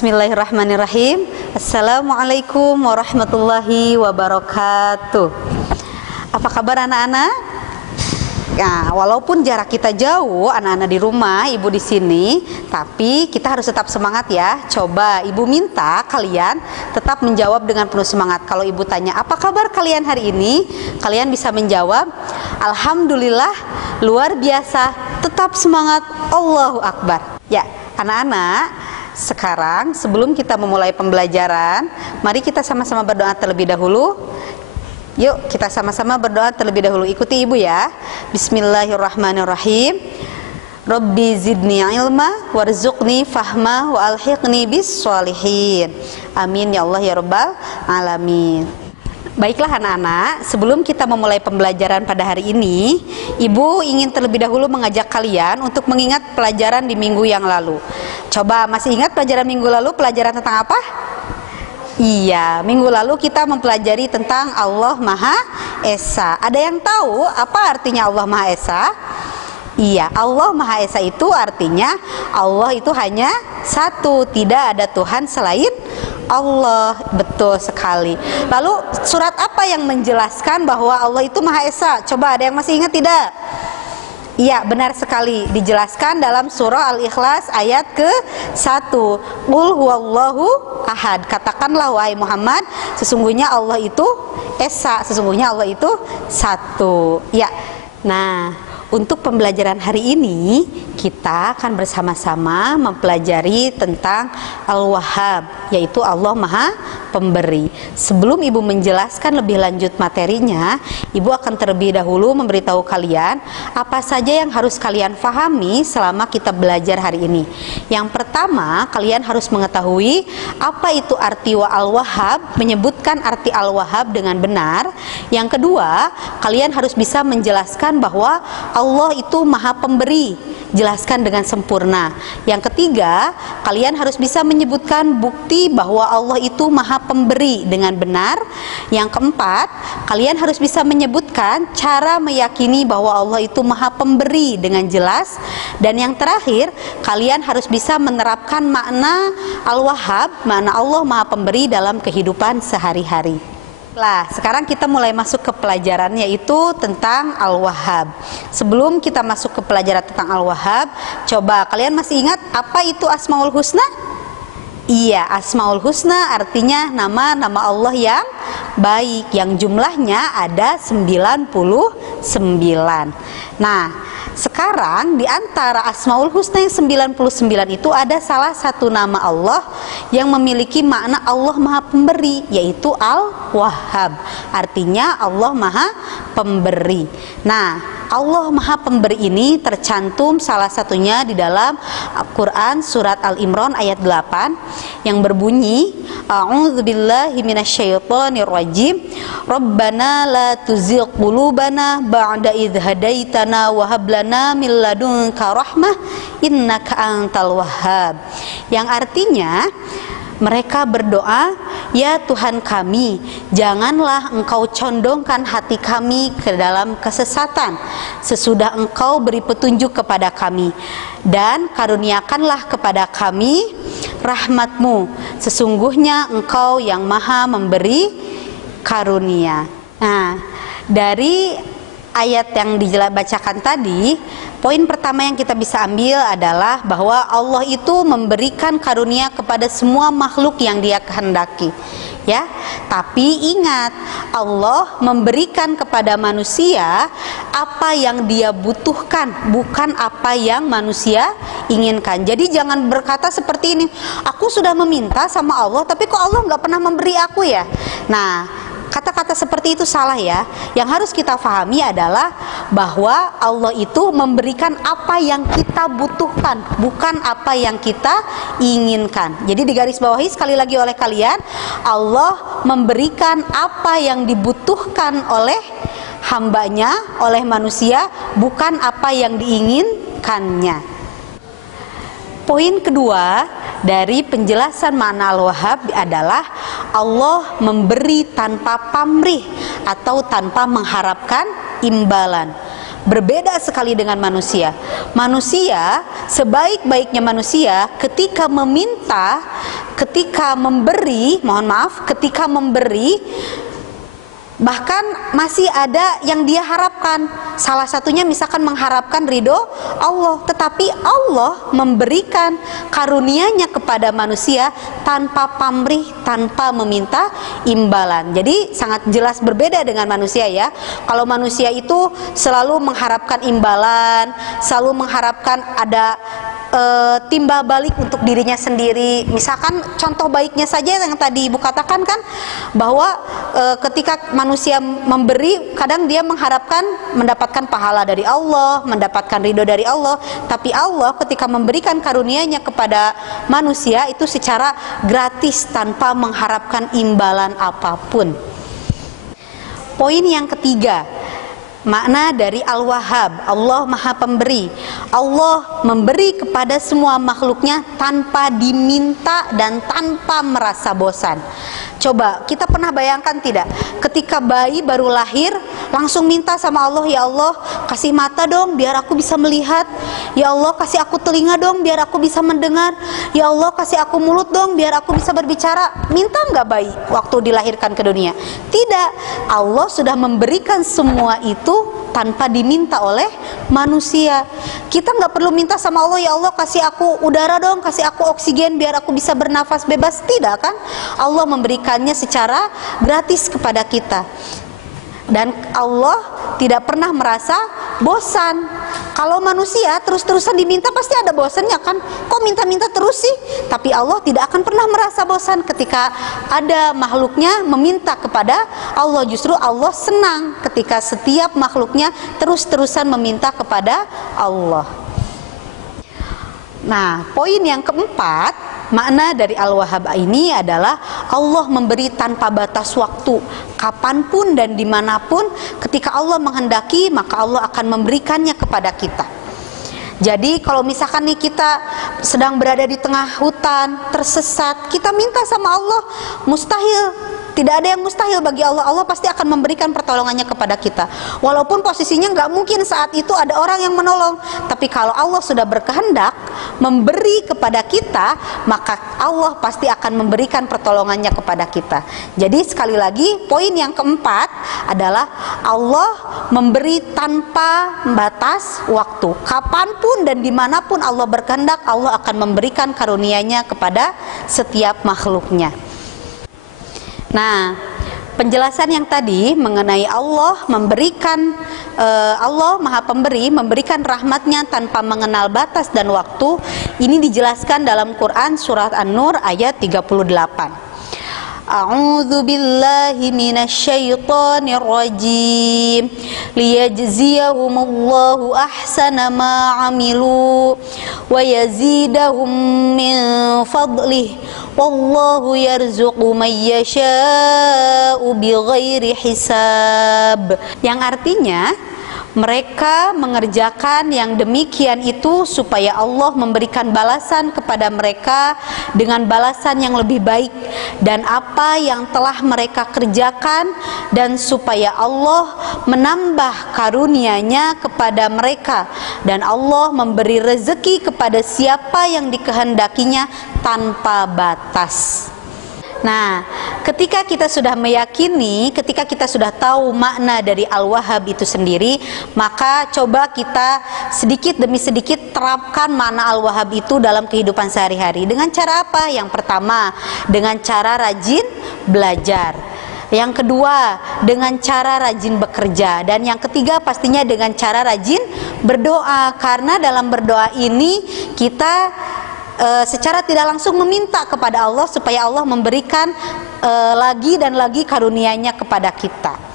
Bismillahirrahmanirrahim. Assalamualaikum warahmatullahi wabarakatuh. Apa kabar anak-anak? Nah, walaupun jarak kita jauh, anak-anak di rumah, ibu di sini, tapi kita harus tetap semangat ya. Coba ibu minta kalian tetap menjawab dengan penuh semangat. Kalau ibu tanya, apa kabar kalian hari ini? Kalian bisa menjawab, alhamdulillah, luar biasa, tetap semangat, Allahu Akbar. Ya, anak-anak, sekarang sebelum kita memulai pembelajaran, mari kita sama-sama berdoa terlebih dahulu. Yuk kita sama-sama berdoa terlebih dahulu. Ikuti ibu ya. Bismillahirrahmanirrahim. Rabbi zidni ilma warzuqni fahma wa alhiqni bis sholihin. Amin ya Allah ya rabbal alamin. Baiklah anak-anak, sebelum kita memulai pembelajaran pada hari ini, ibu ingin terlebih dahulu mengajak kalian untuk mengingat pelajaran di minggu yang lalu. Coba masih ingat pelajaran minggu lalu, pelajaran tentang apa? Iya, minggu lalu kita mempelajari tentang Allah Maha Esa. Ada yang tahu apa artinya Allah Maha Esa? Iya, Allah Maha Esa itu artinya Allah itu hanya satu, tidak ada Tuhan selain Allah. Betul sekali. Lalu surat apa yang menjelaskan bahwa Allah itu Maha Esa? Coba ada yang masih ingat tidak? Iya, benar sekali, dijelaskan dalam surah Al-Ikhlas ayat ke-1. Qul huwallahu ahad. Katakanlah wahai Muhammad, sesungguhnya Allah itu Esa, sesungguhnya Allah itu satu. Ya. Nah, untuk pembelajaran hari ini kita akan bersama-sama mempelajari tentang Al-Wahhab, yaitu Allah Maha Pemberi. Sebelum ibu menjelaskan lebih lanjut materinya, ibu akan terlebih dahulu memberitahu kalian apa saja yang harus kalian pahami selama kita belajar hari ini. Yang pertama, kalian harus mengetahui apa itu arti Al-Wahhab, menyebutkan arti Al-Wahhab dengan benar. Yang kedua, kalian harus bisa menjelaskan bahwa Allah itu Maha Pemberi, jelaskan dengan sempurna. Yang ketiga, kalian harus bisa menyebutkan bukti bahwa Allah itu Maha Pemberi dengan benar. Yang keempat, kalian harus bisa menyebutkan cara meyakini bahwa Allah itu Maha Pemberi dengan jelas. Dan yang terakhir, kalian harus bisa menerapkan makna Al-Wahhab, makna Allah Maha Pemberi dalam kehidupan sehari-hari. Nah, sekarang kita mulai masuk ke pelajaran, yaitu tentang Al-Wahhab. Sebelum kita masuk ke pelajaran tentang Al-Wahhab, coba kalian masih ingat apa itu Asmaul Husna? Iya, Asmaul Husna artinya nama-nama Allah yang baik, yang jumlahnya ada 99. Nah, sekarang di antara Asmaul Husna yang 99 itu ada salah satu nama Allah yang memiliki makna Allah Maha Pemberi, yaitu Al-Wahhab. Artinya Allah Maha Pemberi. Nah, Allah Maha Pemberi ini tercantum salah satunya di dalam Al-Quran surat Al-Imran ayat 8 yang berbunyi, A'udzubillahi minasyaitonirrajim, Rabbana la tuzigh qulubana ba'da idh hadaitana wa hab lana min ladunka rahmah innaka antal wahhab. Yang artinya mereka berdoa, ya Tuhan kami, janganlah Engkau condongkan hati kami ke dalam kesesatan sesudah Engkau beri petunjuk kepada kami, dan karuniakanlah kepada kami rahmat-Mu, sesungguhnya Engkau yang maha memberi karunia. Nah, dari ayat yang dibacakan tadi, poin pertama yang kita bisa ambil adalah bahwa Allah itu memberikan karunia kepada semua makhluk yang Dia kehendaki. Ya, tapi ingat, Allah memberikan kepada manusia apa yang Dia butuhkan, bukan apa yang manusia inginkan. Jadi jangan berkata seperti ini, aku sudah meminta sama Allah, tapi kok Allah nggak pernah memberi aku ya? Nah, kata-kata seperti itu salah ya. Yang harus kita pahami adalah bahwa Allah itu memberikan apa yang kita butuhkan, bukan apa yang kita inginkan. Jadi digarisbawahi sekali lagi oleh kalian, Allah memberikan apa yang dibutuhkan oleh hambanya, oleh manusia, bukan apa yang diinginkannya. Poin kedua dari penjelasan makna Al-Wahhab adalah Allah memberi tanpa pamrih atau tanpa mengharapkan imbalan. Berbeda sekali dengan manusia. Manusia, sebaik-baiknya manusia, ketika meminta ketika memberi, mohon maaf, ketika memberi bahkan masih ada yang dia harapkan. Salah satunya misalkan mengharapkan ridho Allah, tetapi Allah memberikan karunia-Nya kepada manusia tanpa pamrih, tanpa meminta imbalan. Jadi sangat jelas berbeda dengan manusia ya. Kalau manusia itu selalu mengharapkan imbalan, selalu mengharapkan ada timbal balik untuk dirinya sendiri. Misalkan contoh baiknya saja yang tadi Ibu katakan kan, bahwa ketika manusia memberi, kadang dia mengharapkan mendapatkan pahala dari Allah, mendapatkan ridho dari Allah. Tapi Allah ketika memberikan karunia-Nya kepada manusia itu secara gratis tanpa mengharapkan imbalan apapun. Poin yang ketiga, makna dari Al-Wahhab, Allah Maha Pemberi. Allah memberi kepada semua makhluknya tanpa diminta dan tanpa merasa bosan. Coba kita pernah bayangkan tidak, ketika bayi baru lahir langsung minta sama Allah, ya Allah kasih mata dong biar aku bisa melihat, ya Allah kasih aku telinga dong biar aku bisa mendengar, ya Allah kasih aku mulut dong biar aku bisa berbicara. Minta nggak bayi waktu dilahirkan ke dunia? Tidak. Allah sudah memberikan semua itu tanpa diminta oleh manusia. Kita nggak perlu minta sama Allah, ya Allah kasih aku udara dong, kasih aku oksigen biar aku bisa bernafas bebas. Tidak kan? Allah memberikannya secara gratis kepada kita. Dan Allah tidak pernah merasa bosan. Kalau manusia terus-terusan diminta pasti ada bosannya kan? Kok minta-minta terus sih? Tapi Allah tidak akan pernah merasa bosan ketika ada makhluknya meminta kepada Allah. Justru Allah senang ketika setiap makhluknya terus-terusan meminta kepada Allah. Nah, poin yang keempat, makna dari Al-Wahhab ini adalah Allah memberi tanpa batas waktu. Kapanpun dan dimanapun, ketika Allah menghendaki, maka Allah akan memberikannya kepada kita. Jadi kalau misalkan nih kita sedang berada di tengah hutan, tersesat, kita minta sama Allah, mustahil. Tidak ada yang mustahil bagi Allah. Allah pasti akan memberikan pertolongannya kepada kita. Walaupun posisinya nggak mungkin saat itu ada orang yang menolong. Tapi kalau Allah sudah berkehendak memberi kepada kita, maka Allah pasti akan memberikan pertolongannya kepada kita. Jadi sekali lagi, poin yang keempat adalah Allah memberi tanpa batas waktu. Kapanpun dan dimanapun Allah berkehendak, Allah akan memberikan karunia-Nya kepada setiap makhluknya. Nah, penjelasan yang tadi mengenai Allah memberikan, Allah Maha Pemberi, memberikan rahmatnya tanpa mengenal batas dan waktu, ini dijelaskan dalam Quran surat An-Nur ayat 38. A'udzu billahi minasyaitonir rajim liyajziyahumullahu ahsana ma 'amilu wa yazidahum min fadlihi wallahu yarzuqu man yasha'u bighairi hisab. Yang artinya, mereka mengerjakan yang demikian itu supaya Allah memberikan balasan kepada mereka dengan balasan yang lebih baik dan apa yang telah mereka kerjakan, dan supaya Allah menambah karunia-Nya kepada mereka, dan Allah memberi rezeki kepada siapa yang dikehendakinya tanpa batas. Nah, ketika kita sudah meyakini, ketika kita sudah tahu makna dari Al-Wahhab itu sendiri, maka coba kita sedikit demi sedikit terapkan makna Al-Wahhab itu dalam kehidupan sehari-hari. Dengan cara apa? Yang pertama, dengan cara rajin belajar. Yang kedua, dengan cara rajin bekerja. Dan yang ketiga, pastinya dengan cara rajin berdoa. Karena dalam berdoa ini kita secara tidak langsung meminta kepada Allah supaya Allah memberikan lagi dan lagi karunia-Nya kepada kita.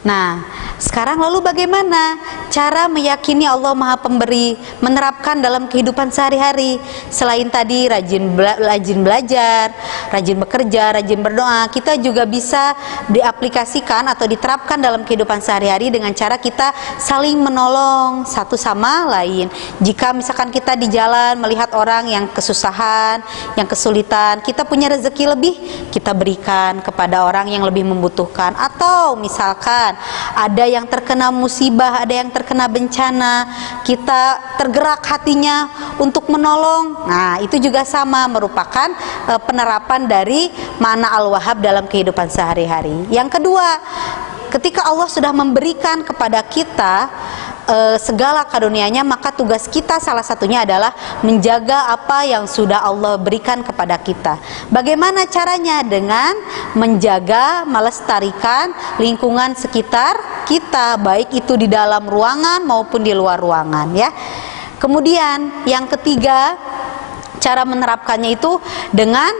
Nah, sekarang lalu bagaimana cara meyakini Allah Maha Pemberi, menerapkan dalam kehidupan sehari-hari? Selain tadi rajin belajar, rajin bekerja, rajin berdoa, kita juga bisa diaplikasikan atau diterapkan dalam kehidupan sehari-hari dengan cara kita saling menolong satu sama lain. Jika misalkan kita di jalan melihat orang yang kesusahan, yang kesulitan, kita punya rezeki lebih, kita berikan kepada orang yang lebih membutuhkan. Atau misalkan ada ada yang terkena musibah, ada yang terkena bencana, kita tergerak hatinya untuk menolong. Nah, itu juga sama merupakan penerapan dari makna Al-Wahhab dalam kehidupan sehari-hari. Yang kedua, ketika Allah sudah memberikan kepada kita segala karunia-Nya, maka tugas kita salah satunya adalah menjaga apa yang sudah Allah berikan kepada kita. Bagaimana caranya? Dengan menjaga, melestarikan lingkungan sekitar kita, baik itu di dalam ruangan maupun di luar ruangan, ya. Kemudian yang ketiga, cara menerapkannya itu dengan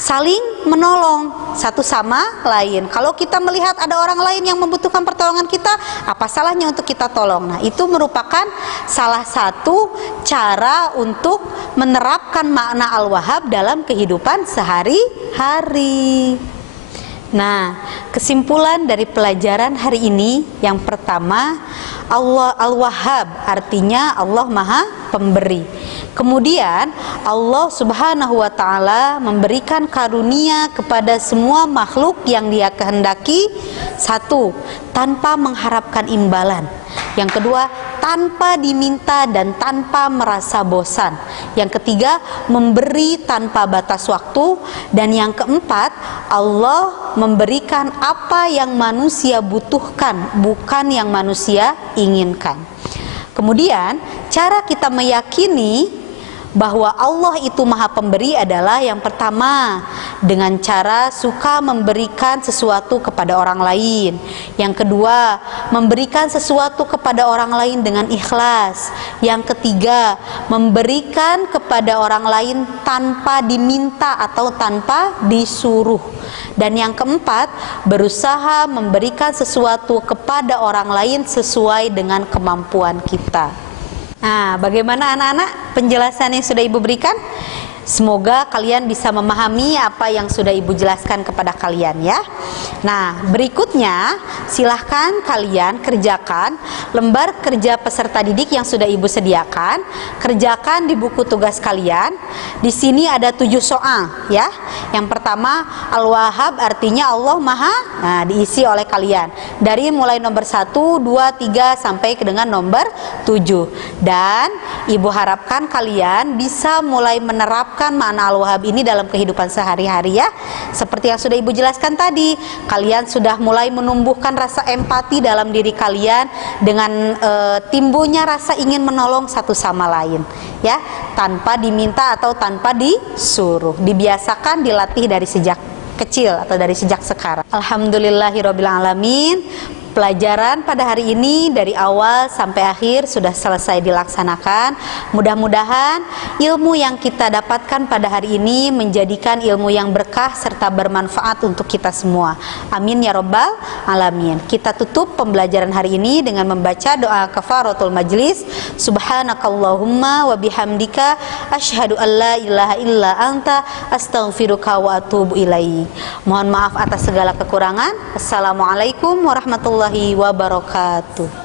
saling menolong satu sama lain. Kalau kita melihat ada orang lain yang membutuhkan pertolongan kita, apa salahnya untuk kita tolong? Nah, itu merupakan salah satu cara untuk menerapkan makna Al-Wahhab dalam kehidupan sehari-hari. Nah, kesimpulan dari pelajaran hari ini, yang pertama, Allah Al-Wahhab artinya Allah Maha Pemberi. Kemudian Allah Subhanahu wa Ta'ala memberikan karunia kepada semua makhluk yang Dia kehendaki. Satu, tanpa mengharapkan imbalan. Yang kedua, tanpa diminta dan tanpa merasa bosan. Yang ketiga, memberi tanpa batas waktu. Dan yang keempat, Allah memberikan apa yang manusia butuhkan, bukan yang manusia inginkan. Kemudian cara kita meyakini bahwa Allah itu Maha Pemberi adalah yang pertama, dengan cara suka memberikan sesuatu kepada orang lain. Yang kedua, memberikan sesuatu kepada orang lain dengan ikhlas. Yang ketiga, memberikan kepada orang lain tanpa diminta atau tanpa disuruh. Dan yang keempat, berusaha memberikan sesuatu kepada orang lain sesuai dengan kemampuan kita. Nah, bagaimana anak-anak penjelasan yang sudah Ibu berikan? Semoga kalian bisa memahami apa yang sudah Ibu jelaskan kepada kalian, ya. Nah, berikutnya silahkan kalian kerjakan lembar kerja peserta didik yang sudah Ibu sediakan. Kerjakan di buku tugas kalian. Di sini ada 7 soal, ya. Yang pertama, Al-Wahhab artinya Allah Maha. Nah, diisi oleh kalian dari mulai nomor 1, 2, 3 sampai dengan nomor 7. Dan Ibu harapkan kalian bisa mulai menerapkan makna Al-Wahhab ini dalam kehidupan sehari-hari, ya. Seperti yang sudah Ibu jelaskan tadi, kalian sudah mulai menumbuhkan rasa empati dalam diri kalian dengan timbulnya rasa ingin menolong satu sama lain, ya, tanpa diminta atau tanpa disuruh. Dibiasakan, dilatih dari sejak kecil atau dari sejak sekarang. Alhamdulillahirabbil alamin. Pelajaran pada hari ini dari awal sampai akhir sudah selesai dilaksanakan. Mudah-mudahan ilmu yang kita dapatkan pada hari ini menjadikan ilmu yang berkah serta bermanfaat untuk kita semua. Amin ya rabbal alamin. Kita tutup pembelajaran hari ini dengan membaca doa kafaratul majlis. Subhanakallahumma wa bihamdika asyhadu an la ilaha illa anta astaghfiruka wa atubu ilaik. Mohon maaf atas segala kekurangan. Assalamualaikum warahmatullahi wabarakatuh.